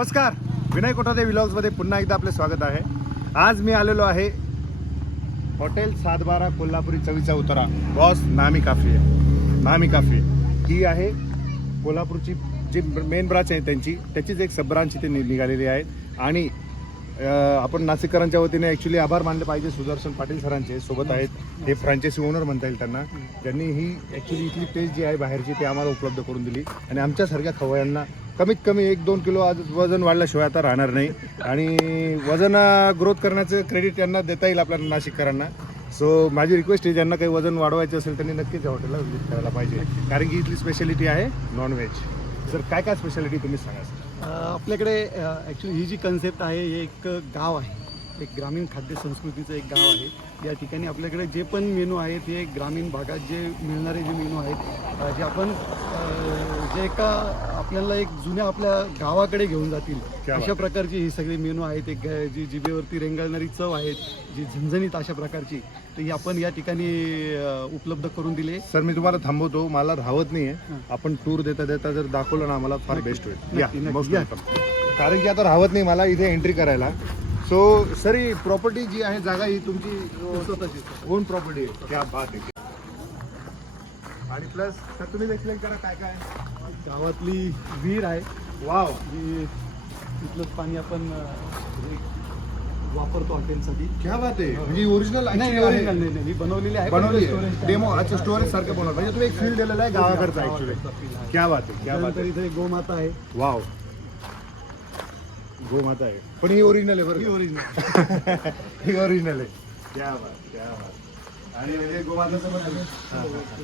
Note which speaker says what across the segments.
Speaker 1: नमस्कार. विनय कोठादे मध्ये पुन्हा एकदा आपले स्वागत आहे. आज मी आलेलो आहे हॉटेल सातबारा कोल्हापुरी चवीचा उतारा. बॉस नामी काफी आहे. नामी काफी ही आहे कोल्हापूरची जी मेन ब्रांच आहे त्यांची त्याचीच एक सब ब्रांच इथे नि- निघालेली आहे. आणि आपण नाशिककरांच्या वतीने ॲक्च्युली आभार मानले पाहिजे सुदर्शन पाटील सरांचे. सोबत आहेत हे फ्रँचायसी ओनर म्हणता येईल त्यांना. त्यांनी ही ॲक्च्युली इथली टेस्ट जी आहे बाहेरची ती आम्हाला उपलब्ध करून दिली. आणि आमच्यासारख्या खवयांना कमीत कमी एक दोन किलो आज वजन वाढल्याशिवाय आता राहणार नाही. आणि वजन ग्रोथ करण्याचं क्रेडिट त्यांना देता येईल आपल्या नाशिककरांना. सो माझी रिक्वेस्ट आहे ज्यांना काही वजन वाढवायचं असेल त्यांनी नक्कीच या हॉटेलला व्हिजिट करायला पाहिजे. कारण की इथली स्पेशालिटी आहे नॉनव्हेज सर काय काय स्पेशालिटी तुम्ही सांगा सर
Speaker 2: आपल्याकडे ॲक्च्युली ही जी कन्सेप्ट आहे हे एक गाव आहे. एक ग्रामीण खाद्य संस्कृतीचं एक गाव आहे. या ठिकाणी आपल्याकडे जे पण मेनू आहेत हे ग्रामीण भागात जे मिळणारे जे मेनू आहेत जे आपण जे एका आपल्याला एक जुन्या आपल्या गावाकडे घेऊन जातील अशा प्रकारची ही सगळी मेनू आहेत एक ग- जी जिभेवरती रेंगाळणारी चव आहेत जी झणझणीत अशा प्रकारची तर ही आपण या ठिकाणी अ, उपलब्ध करून दिली. आहे
Speaker 1: सर मी तुम्हाला थांबवतो मला राहवत नाहीये.
Speaker 2: हां.
Speaker 1: आपण टूर देता देता जर दाखवलं ना आम्हाला फार बेस्ट होईल. या
Speaker 2: नक्की, या.
Speaker 1: कारण की आता राहवत नाही मला इथे एंट्री करायला. सो सर ही प्रॉपर्टी जी आहे जागा ही तुमची
Speaker 2: स्वतःची.
Speaker 1: ओन प्रॉपर्टी आहे. क्या बात आहे. आणि प्लस सर तुम्ही एक्सप्लेन करा काय काय
Speaker 2: गावातली विहीर आहे.
Speaker 1: वाव.
Speaker 2: जी तिथलंच पाणी आपण हे वापरतो हॉटेलसाठी
Speaker 1: क्या बात आहे. म्हणजे ओरिजिनल
Speaker 2: नाही original नाही नाही, ही बनवलेली आहे
Speaker 1: बनवली डेमो. अच्छा स्टोरेज सारखं बनवलं. म्हणजे तुम्ही एक फील दिलेला आहे गावाकडचा ऍक्च्युली क्या बात आहे क्या बात
Speaker 2: त्यानंतर
Speaker 1: आहे.
Speaker 2: इथे एक गोमाता आहे.
Speaker 1: वाव. गोमाता आहे. पण ही ओरिजिनल आहे बरं
Speaker 2: ही? ओरिजिनल
Speaker 1: ही ओरिजिनल आहे. क्या बात क्या बात. आणि म्हणजे गोमाताचं पण आहे. हा, हा, हा.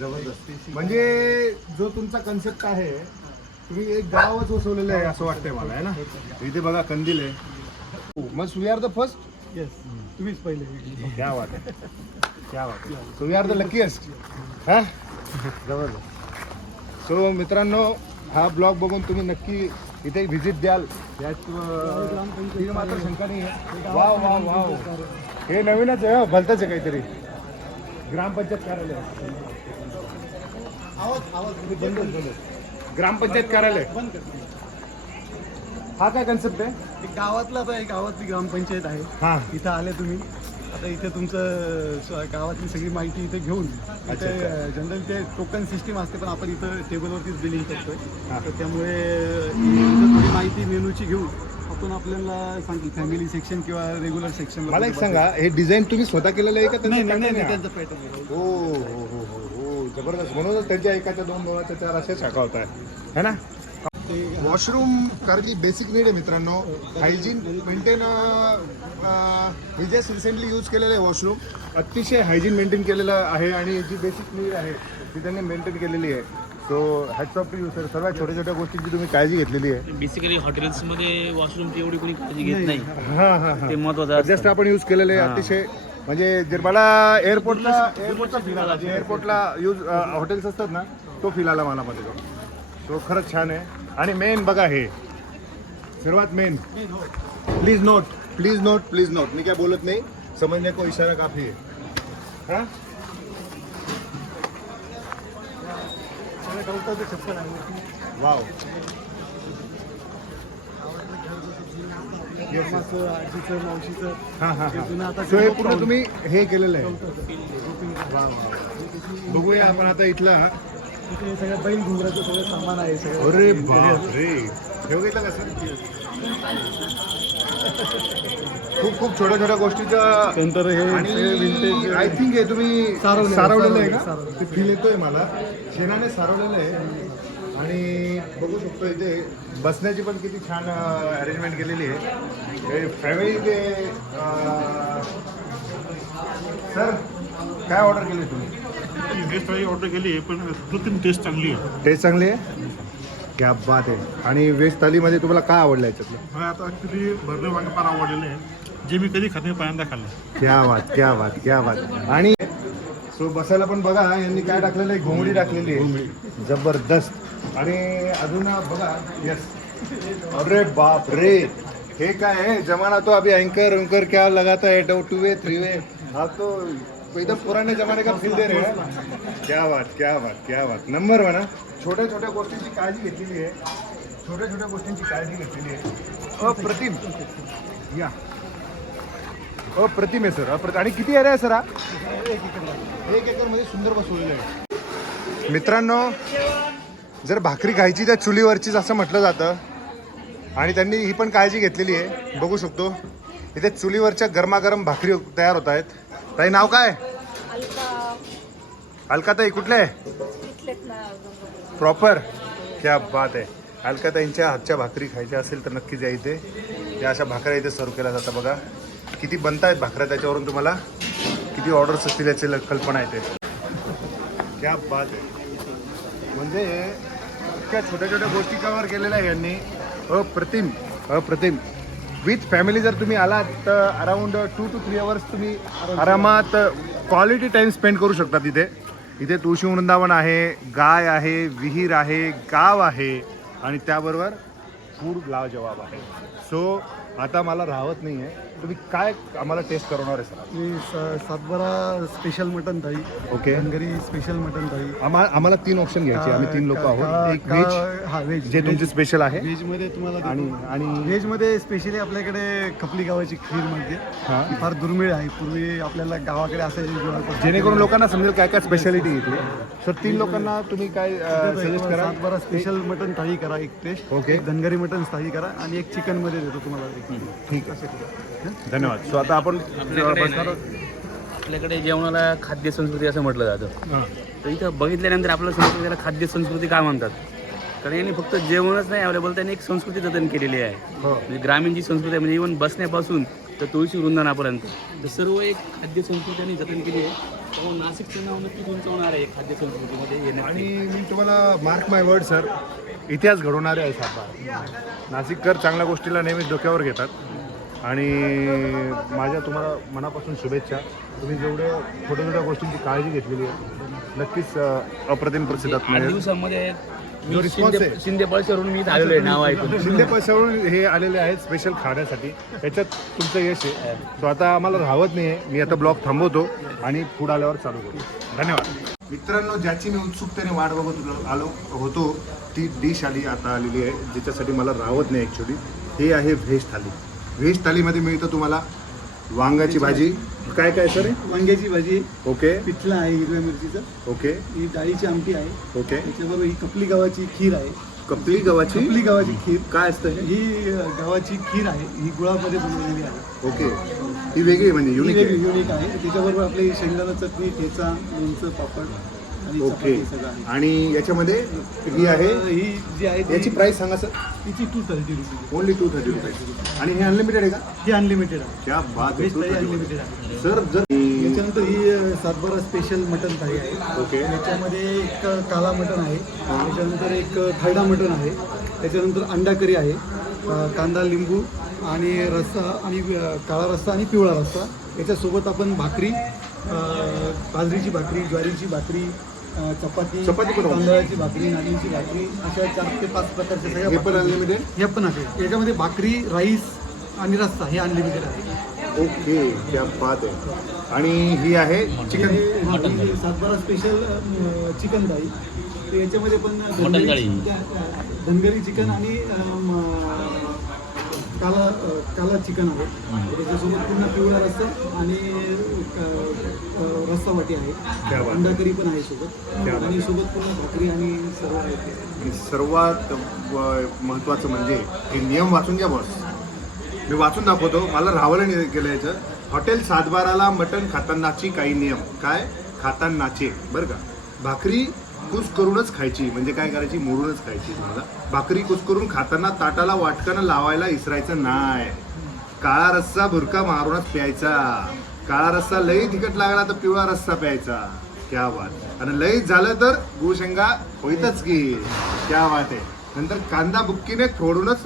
Speaker 1: जबरदस्त. म्हणजे जो तुमचा कन्सेप्ट आहे तुम्ही एक गावच वसवलेलं आहे असं वाटतंय मला आहे ना? इथे बघा कंदील आहे. मग we are the first
Speaker 2: yes तुम्हीच पहिले.
Speaker 1: क्या बात आहे. क्या बात आहे. So we are the luckiest हा? जबरदस्त. सो मित्रांनो हा ब्लॉग बघून तुम्ही नक्की इथे व्हिजिट द्याल. यात अं, तिथे मात्र शंका नाही आहे वाव वाव वाव. हे नवीनच आहे हं, भलतंच आहे काहीतरी. ग्रामपंचायत कार्यालय
Speaker 2: आवाज आवाज
Speaker 1: ग्रामपंचायत कार्यालय हा काय कन्सेप्ट आहे?
Speaker 2: एक गावातला आता एक गावातली ग्रामपंचायत आहे.
Speaker 1: हा.
Speaker 2: इथं आले तुम्ही. आता इथे तुमचं गावातली सगळी माहिती इथे घेऊन इथे. जनरल ते टोकन सिस्टीम असते पण आपण इथं टेबलवरतीच बिलिंग करतोय. तर त्यामुळे थोडी माहिती मेनूची घेऊन आपण आपल्याला सांगतो फॅमिली सेक्शन किंवा रेग्युलर सेक्शन
Speaker 1: मला एक सांगा हे डिझाईन तुम्ही स्वतः केलेलं आहे का
Speaker 2: नाही
Speaker 1: त्यांचं
Speaker 2: नाही? त्यांचं पॅटर्न
Speaker 1: हो हो हो हो हो जबरदस्त. म्हणूनच त्यांच्या एकाच्या दोन दोनाच्या चार अशा शाखा होत आहे है ना? वॉशरूम कारण की बेसिक नीड आहे मित्रांनो. हायजीन मेंटेन मी जस्ट रिसेंटली यूज केलेलं आहे वॉशरूम अतिशय हायजीन मेंटेन केलेलं आहे आणि जी बेसिक नीड आहे ती त्यांनी मेंटेन केलेली आहे. So hats off to you sir सर्वात छोट्या छोट्या गोष्टींची तुम्ही काळजी घेतलेली आहे.
Speaker 3: बेसिकली हॉटेल्समध्ये वॉशरूमची एवढी कोणी काळजी घेत नाही.
Speaker 1: हां हां
Speaker 3: ते महत्वाचं
Speaker 1: जस्ट आपण यूज केलेले आहे. अतिशय. म्हणजे जर मला एअरपोर्टला एअरपोर्टचा फील आला. जे एअरपोर्टला यूज हॉटेल्स असतात ना तो फील आला मला मध्ये तो तो खरंच छान आहे. आणि मेन बघा हे. सर्वात main please note please note please note मी काय बोलत नाही. समजणे को इशारा काफी आहे हा? वाव हां हां हां. हे पूर्ण तुम्ही हे केलेलं आहे.
Speaker 2: Grouping
Speaker 1: वा वा बघूया आपण आता इथला
Speaker 2: इथे सगळं बैल घुंगराचं सगळं सामान आहे सगळं
Speaker 1: अरे बघितलं का सर? खूप खूप छोट्या छोट्या गोष्टीचा
Speaker 2: नंतर हे
Speaker 1: आय थिंक हे तुम्ही
Speaker 2: सारवलेलं-
Speaker 1: सारवलेलं आहे का?
Speaker 2: सारवलेलं.
Speaker 1: ते फील येतोय मला. शेणाने सारवलेलं आहे. आणि बघू शकतो इथे बसण्याची पण किती छान अरेंजमेंट केलेली आहे. फॅमिली ते सर काय ऑर्डर केली तुम्ही?
Speaker 4: व्हेज थाळी ऑर्डर केली आहे पण अप्रतिम टेस्ट चांगली आहे.
Speaker 1: टेस्ट चांगली आहे? क्या बात आहे. आणि व्हेज थालीमध्ये तुम्हाला काय आवडलं याच्यातलं?
Speaker 4: मला आता ॲक्च्युली भरले वांगे फार आवडलेले आहे जे मी कधी खात नाही पहिल्यांदा खाल्लं
Speaker 1: क्या बात क्या बात क्या बात. आणि सो बसायला पण बघा यांनी काय टाकलेलं आहे? घोंगडी टाकलेली आहे. जबरदस्त. आणि अजून बघा यस अरे बाप रे हे काय है जमाना तो अभी एंकर उंकर क्या लगाता है? टू वे थ्री वे हाँ तो एकदम पुराने जमाने का फील दे रहे हैं। क्या बात क्या बात क्या बात। नंबर म्हणा छोट्या छोट्या गोष्टींची काळजी घेतलेली आहे छोट्या छोट्या गोष्टींची काळजी घेतलेली आहे अप्रतिम। या। अप्रतिम आहे सर अप्रतिम. आणि किती एरिया आहे सर हा? एक एकरमध्ये सुंदर बसवलेलं आहे. मित्रांनो जर भाकरी खायची तर चुलीवरचीच असं म्हटलं जातं. आणि त्यांनी ही पण काळजी घेतलेली आहे. बघू शकतो. इथे चुलीवरच्या गरमागरम भाकरी तयार होत आहेत. ताई नाव काय?
Speaker 5: अलका.
Speaker 1: अलकाताई कुठले. प्रॉपर? क्या बात आहे. अलकाताईंच्या हातच्या भाकरी खायच्या असेल तर नक्कीच या इथे. या अशा भाकऱ्या इथे सर्व केल्या जातात बघा. किती बनतायत भाकऱ्या त्याच्यावरून तुम्हाला? किती ऑर्डर्स असतील याची कल्पना येते क्या बात आहे. म्हणजे इतक्या छोट्या छोट्या गोष्टी कव्हर केलेल्या आहे यांनी. अप्रतिम. अप्रतिम. विथ फॅमिली जर तुम्ही आलात तर around two two three hours तुम्ही आरामात क्वालिटी टाईम स्पेंड करू शकता तिथे. इथे तुळशी वृंदावन आहे गाय आहे विहीर आहे गाव आहे आणि त्याबरोबर फूड लाजवाब आहे. सो आता मला राहत नाही आहे तुम्ही काय आम्हाला टेस्ट करवणार आहे सर?
Speaker 2: मी स- Satbara special mutton thali
Speaker 1: okay
Speaker 2: Dhangari special mutton thali.
Speaker 1: आम्हा आम्हाला तीन ऑप्शन घ्यायचे आम्ही तीन लोक आहोत. एक व्हेज
Speaker 2: हा व्हेज
Speaker 1: जे तुमचे स्पेशल आहे.
Speaker 2: व्हेजमध्ये तुम्हाला
Speaker 1: आणि. आणि
Speaker 2: व्हेजमध्ये स्पेशली आपल्याकडे खपली गावाची खीर मिळते
Speaker 1: हा.
Speaker 2: ती फार दुर्मिळ आहे. पूर्वी आपल्याला गावाकडे असायची
Speaker 1: जेणेकरून लोकांना समजेल काय काय स्पेशालिटी घेतली तर तीन लोकांना तुम्ही काय सजेस्ट करा
Speaker 2: सातबारा स्पेशल मटन थाळी करा एक टेस्ट
Speaker 1: ओके.
Speaker 2: एक धनगरी मटन थाळी करा आणि एक चिकनमध्ये देतो तुम्हाला एक.
Speaker 1: ठीक आहे. धन्यवाद. सो आता आपण
Speaker 3: आपल्याकडे
Speaker 1: बसणार
Speaker 3: नाही.
Speaker 1: आहोत.
Speaker 3: आपल्याकडे जेवणाला खाद्य संस्कृती असं म्हटलं जातं. तर इथं बघितल्यानंतर आपल्या संस्कृतीला खाद्य संस्कृती काय म्हणतात? कारण यांनी फक्त जेवणच नाही अवेलेबल त्यांनी एक संस्कृती जतन केलेली आहे.
Speaker 1: हो.
Speaker 3: म्हणजे ग्रामीण जी संस्कृती आहे म्हणजे इव्हन बसण्यापासून तर तुळशी वृंदानापर्यंत तर सर्व एक खाद्य संस्कृती त्यांनी जतन केली आहे. त्यामुळे नाशिकचं नाव नक्कीच उंचावणार आहे खाद्य संस्कृतीमध्ये नक्की.
Speaker 1: आणि मी तुम्हाला मार्क माय वर्ड सर इतिहास घडवणारे आहे सातबारा. नाशिककर चांगल्या गोष्टीला नेहमीच डोक्यावर घेतात. आणि माझ्या तुम्हाला मनापासून शुभेच्छा. तुम्ही जेवढे छोट्या छोट्या गोष्टींची काळजी घेतलेली आहे नक्कीच अप्रतिम प्रसिद्धात
Speaker 3: आठ
Speaker 1: मिळेल.
Speaker 3: दिवसामध्ये
Speaker 1: जो
Speaker 3: शिंदे
Speaker 1: आहे.
Speaker 3: शिंदे पळशीवरून मी इथं आलेलो आहे नाव ऐकून.
Speaker 1: शिंदे पैशावरून हे आलेले आहेत स्पेशल खाण्यासाठी. याच्यात तुमचं यश आहे. तो आता आम्हाला राहत नाही आहे मी आता ब्लॉग थांबवतो आणि पुढे आल्यावर चालू करू. धन्यवाद. मित्रांनो ज्याची मी उत्सुकतेने वाट बघत आलो होतो ती डिश आली आता आलेली आहे ज्याच्यासाठी मला राहत नाही ॲक्च्युली हे आहे व्हेज थाली. व्हेज थालीमध्ये मिळतं तुम्हाला वांगाची भाजी काय काय सर
Speaker 2: वांग्याची भाजी
Speaker 1: ओके.
Speaker 2: पिठला आहे हिरव्या मिरचीचं.
Speaker 1: ओके.
Speaker 2: ही डाळीची आमटी आहे.
Speaker 1: ओके.
Speaker 2: त्याच्याबरोबर ही कपली गावाची खीर आहे.
Speaker 1: कपली गव्हाची?
Speaker 2: कपली गावाची खीर.
Speaker 1: काय असतं हे?
Speaker 2: गावाची खीर आहे. ही गुळामध्ये बनवलेली आहे.
Speaker 1: ओके. ही वेगळी म्हणजे युनिक
Speaker 2: युनिक आहे. त्याच्याबरोबर आपली शेंगदाणा चटणी ठेचा लोणचं पापड. आणि
Speaker 1: ओके.
Speaker 2: चपाती सगळं आहे.
Speaker 1: आणि याच्यामध्ये ही आहे?
Speaker 2: ही जी आहे ती-
Speaker 1: याची प्राइस सांगा सर.
Speaker 2: तिची two thirty rupees
Speaker 1: only two thirty rupees आणि हे अनलिमिटेड आहे का?
Speaker 2: ही अनलिमिटेड आहे.
Speaker 1: क्या बात आहे.
Speaker 2: थाळी आहे
Speaker 1: सर जर
Speaker 2: याच्यानंतर ही अ, सातबारा स्पेशल मटन थाळी आहे.
Speaker 1: ओके.
Speaker 2: याच्यामध्ये एक काला मटन आहे. त्याच्यानंतर एक खरडा मटन आहे. त्याच्यानंतर अंडा करी आहे. अ, कांदा लिंबू आणि रस्सा आणि अ, काळा रस्सा आणि पिवळा रस्सा. याच्यासोबत आपण भाकरी अ, बाजरीची भाकरी ज्वारीची भाकरी चपाती
Speaker 1: चपाती पण.
Speaker 2: तांदळाची भाकरी नाचणीची भाकरी अशा चार ते पाच प्रकारच्या सगळ्या
Speaker 1: हे पण
Speaker 2: भाकरी-
Speaker 1: अनलिमिटेड
Speaker 2: हे पण आहे. याच्यामध्ये भाकरी राईस आणि रस्सा हे अनलिमिटेड आहे.
Speaker 1: ओके क्या बात आहे. आणि ही आहे chicken?
Speaker 2: Mutton Satbara special chicken thali. तर याच्यामध्ये पण धनगरी
Speaker 3: थाळी.
Speaker 2: चिकन- धनगरी चिकन आणि काला काला चिकन आहे. त्याच्यासोबत पुन्हा पिवळा रस्सा आणि रस्सा वाटी आहे. अंडा करी पण आहे सोबत. आणि सोबत पुन्हा भाकरी आणि सर्व आहे.
Speaker 1: सर्वात महत्त्वाचं म्हणजे हे नियम वाचून घ्या बॉस. मी वाचून दाखवतो. मला राहावलं नाही गेलं याचं. हॉटेल सातबाराला मटण खातानाची काही नियम. काय? खातानाचे. बरं का? भाकरी कुस करूनच खायची. म्हणजे काय करायची? मोडूनच खायची तुम्हाला. भाकरी कुस करून खाताना ताटाला वाटकानं लावायला इसरायचं नाही काळा रस्सा भुरका मारूनच प्यायचा. काळा रस्सा लई तिखट लागला तर पिवळा रस्सा प्यायचा. क्या वाट आणि लई झालं तर गुळशेंगा होईतच की. क्या वाट आहे. नंतर कांदा बुक्कीने फोडूनच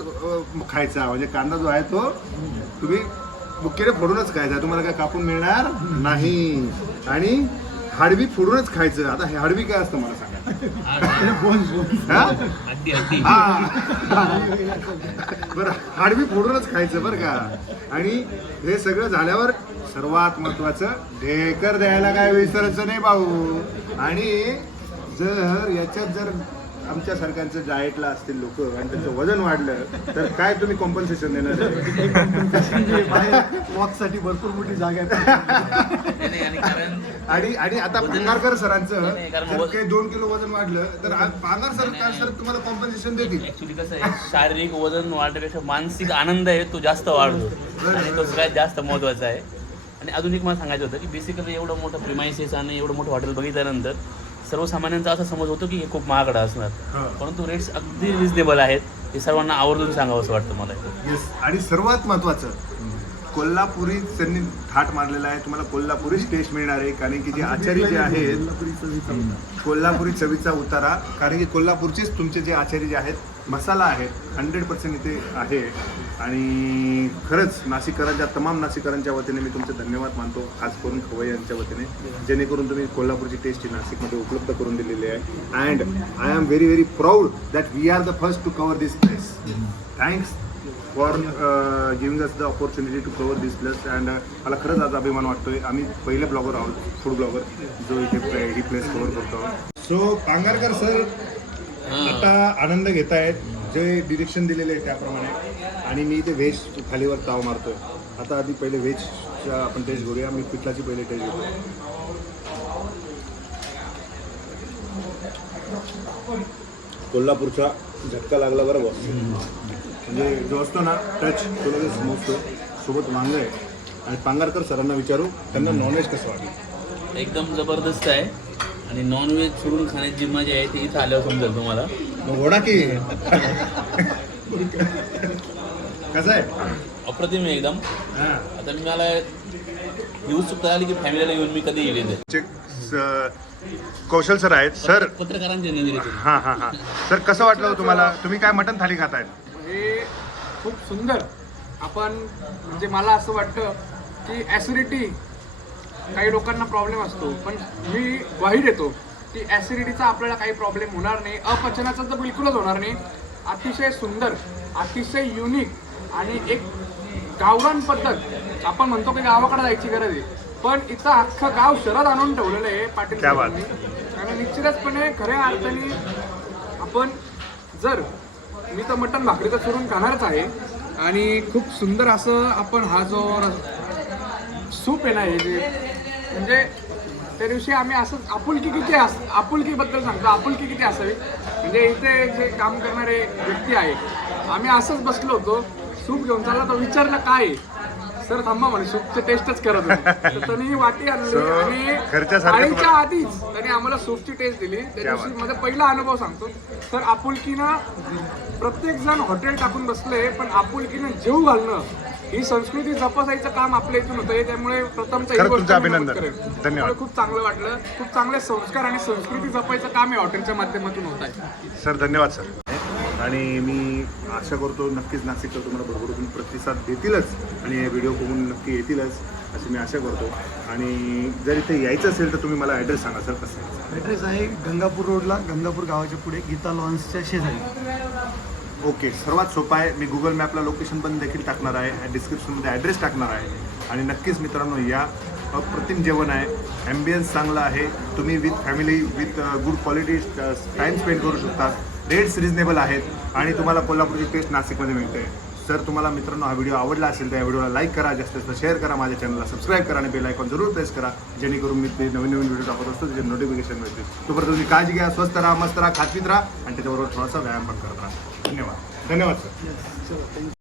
Speaker 1: खायचा. म्हणजे कांदा जो आहे तो तुम्ही बुक्कीने फोडूनच खायचा. तुम्हाला काय कापून मिळणार? नाही. आणि हाडवी फोडूनच खायचं. आता हे हाडवी काय असतं मला सांगा. बरं हाडबी फोडूनच खायचं बरं का. आणि हे सगळं झाल्यावर सर्वात महत्वाचं ढेकर द्यायला काय विसरायचं नाही भाऊ. आणि जर याच्यात जर आमच्या सारख्यांचं डाएटला असतील लोक आणि त्यांचं वजन वाढलं तर काय तुम्ही कॉम्पन्सेशन देणार?
Speaker 2: वॉकसाठी भरपूर मोठी जागा आहे.
Speaker 3: नाही, नाही, आणि कारण
Speaker 1: आणि आणि आता पांगारकर सरांचं
Speaker 3: नाही, कारण
Speaker 1: जर
Speaker 3: वज-
Speaker 1: काही दोन किलो वजन वाढलं तर आज पांगार सर काय सर तुम्हाला कॉम्पन्सेशन देतील?
Speaker 3: ऍक्च्युली कसं आहे शारीरिक वजन वाढण्यापेक्षा मानसिक आनंद आहे तो जास्त वाढतो. आणि तो सगळ्यात जास्त महत्त्वाचा आहे. आणि अजून एक मला सांगायचं होतं की बेसिकली एवढं मोठं प्रिमायसेस आणि एवढं मोठं हॉटेल बघितल्यानंतर सर्वसामान्यांचा असा समज होतो की हे खूप महागडं असणार. परंतु रेट्स अगदी रिजनेबल आहेत हे सर्वांना आवर्जून सांगावं असं वाटतं मला.
Speaker 1: येस आणि सर्वात महत्वाचं कोल्हापुरी त्यांनी थाट मारलेला आहे. तुम्हाला कोल्हापुरीच टेस्ट मिळणार आहे. कारण की जे आचारी जे आहेत
Speaker 2: कोल्हापुरी चवीचा होता.
Speaker 1: कोल्हापुरी चवीचा उतारा. कारण की कोल्हापूरचेच तुमचे जे आचार्य जे आहेत मसाला आहे हंड्रेड पर्सेंट इथे आहे. आणि खरंच नाशिककरांच्या तमाम नाशिककरांच्या वतीने मी तुमचे धन्यवाद मानतो. खास करून खवय्यांच्या वतीने. जेणेकरून तुम्ही कोल्हापूरची टेस्ट ही नाशिकमध्ये उपलब्ध करून दिलेली आहे. And I am very very proud that we are the first to cover this place thanks for giving us the opportunity to cover this place and मला खरंच आज अभिमान वाटतोय. आम्ही पहिले ब्लॉगर आहोत फूड ब्लॉगर जो इथे ही प्लेस कव्हर करतो. सो पांगारकर सर आता आनंद घेत आहेत जे डिरेक्शन दिलेले आहे त्याप्रमाणे. आणि मी इथे व्हेज खालीवर ताव मारतोय. आता आधी पहिले व्हेज आपण टेस्ट घेऊया मी पिठलाची पहिले टेस्ट घेतो. कोल्हापूरचा झटका लागला बरं म्हणजे जो असतो ना टच तो लगेच मोजतो सोबत वांग आहे आणि पांगारकर सरांना विचारू त्यांना नॉनव्हेज कसं वाटलं?
Speaker 3: एकदम जबरदस्त आहे. आणि नॉनव्हेज सोडून खाण्याची जी मजा आहे ती इथं आल्यावर समजेल तुम्हाला.
Speaker 1: घोडा की? कसं आहे?
Speaker 3: अप्रतिम आहे एकदम.
Speaker 1: हां.
Speaker 3: आता मी मला ही उत्सुकता आली की फॅमिलीला घेऊन मी कधी येईल इथे?
Speaker 1: चे- स- कौशल सर आहेत. सर
Speaker 3: पत्रकारांच्या नजरेतून
Speaker 1: हां हां हां. सर कसं वाटलं हो तुम्हाला? तुम्ही काय मटन थाली खाताय?
Speaker 6: हे खूप सुंदर. आपण म्हणजे मला असं वाटतं की ॲसिडिटी काही लोकांना प्रॉब्लेम असतो पण मी ग्वाही देतो की ॲसिडिटीचा आपल्याला काही प्रॉब्लेम होणार नाही. अपचनाचा तर बिलकुलच होणार नाही. अतिशय सुंदर अतिशय युनिक आणि एक गावरान पद्धत. आपण म्हणतो की गावाकडे जायची गरज आहे. पण इथं अख्खं गाव शहरात आणून ठेवलेलं आहे पाटील. आणि निश्चितचपणे खऱ्या अर्थाने आपण जर मी तर मटण भाकरी तर चुरून खाणारच आहे. आणि खूप सुंदर असं आपण हा जो सूप आहे ना हे जे म्हणजे त्या दिवशी आम्ही असं आपुलकी किती अस आपुलकीबद्दल सांगतो. आपुलकी किती असावी? म्हणजे इथे जे काम करणारे व्यक्ती आहे आम्ही असंच बसलो होतो सूप घेऊन चालला तो विचारलं काय? सर थांबा म्हणे सूपचं टेस्टच करत होते. तर त्यांनी वाटी आणली
Speaker 1: So,
Speaker 6: आणि
Speaker 1: घरच्यासारखं
Speaker 6: थाळीच्या
Speaker 1: तुम्हाला-
Speaker 6: आधीच त्यांनी आम्हाला सूपची टेस्ट दिली. त्या
Speaker 1: क्या
Speaker 6: दिवशी माझा पहिला अनुभव सांगतो. तर आपुलकीनं प्रत्येक जण हॉटेल टाकून बसले पण आपुलकीनं जेव घालणं ही संस्कृती जपासायचं काम आपल्या इथून होतं. त्यामुळे प्रथमचं
Speaker 1: अभिनंदन. धन्यवाद.
Speaker 6: खूप चांगलं वाटलं. खूप चांगले संस्कार आणि संस्कृती जपायचं काम हे हॉटेलच्या माध्यमातून होत आहे.
Speaker 1: सर धन्यवाद सर. आणि मी आशा करतो नक्कीच नाशिककर तुम्हाला भरभरून प्रतिसाद देतीलच आणि हे व्हिडिओ बघून नक्की येतीलच अशी मी आशा करतो. आणि जर इथे यायचं असेल तर तुम्ही मला ॲड्रेस सांगा सर कसं
Speaker 2: ॲड्रेस आहे गंगापूर रोडला गंगापूर गावाच्या पुढे गीता लॉन्सच्या शेजारी.
Speaker 1: ओके सर्वात सोपं आहे. मी गुगल मॅपला लोकेशन पण देखील टाकणार आहे डिस्क्रिप्शनमध्ये ॲड्रेस टाकणार आहे. आणि नक्कीच मित्रांनो या अप्रतिम जेवण आहे. ॲम्बियन्स चांगला आहे. तुम्ही with family with good quality time spend करू शकता. रेट्स रिजनेबल आहेत आणि तुम्हाला कोल्हापूरची टेस्ट नाशिकमध्ये मिळते. जर तुम्हाला मित्रांनो हा व्हिडिओ आवडला असेल तर या व्हिडिओला लाईक करा. जास्त जास्त शेअर करा. माझ्या चॅनलला सबस्क्राईब करा आणि बेल आयकॉन जरूर प्रेस करा. जेणेकरून मी ते नवीन नवीन व्हिडिओ टाकत असतो त्याचे नोटिफिकेशन मिळतील. तोपर्यंत तुम्ही काळजी घ्या स्वस्त राहा मस्त राहा खात्रीत राहा आणि त्याच्याबरोबर थोडासा व्यायाम पण करत राहा. धन्यवाद. धन्यवाद सर.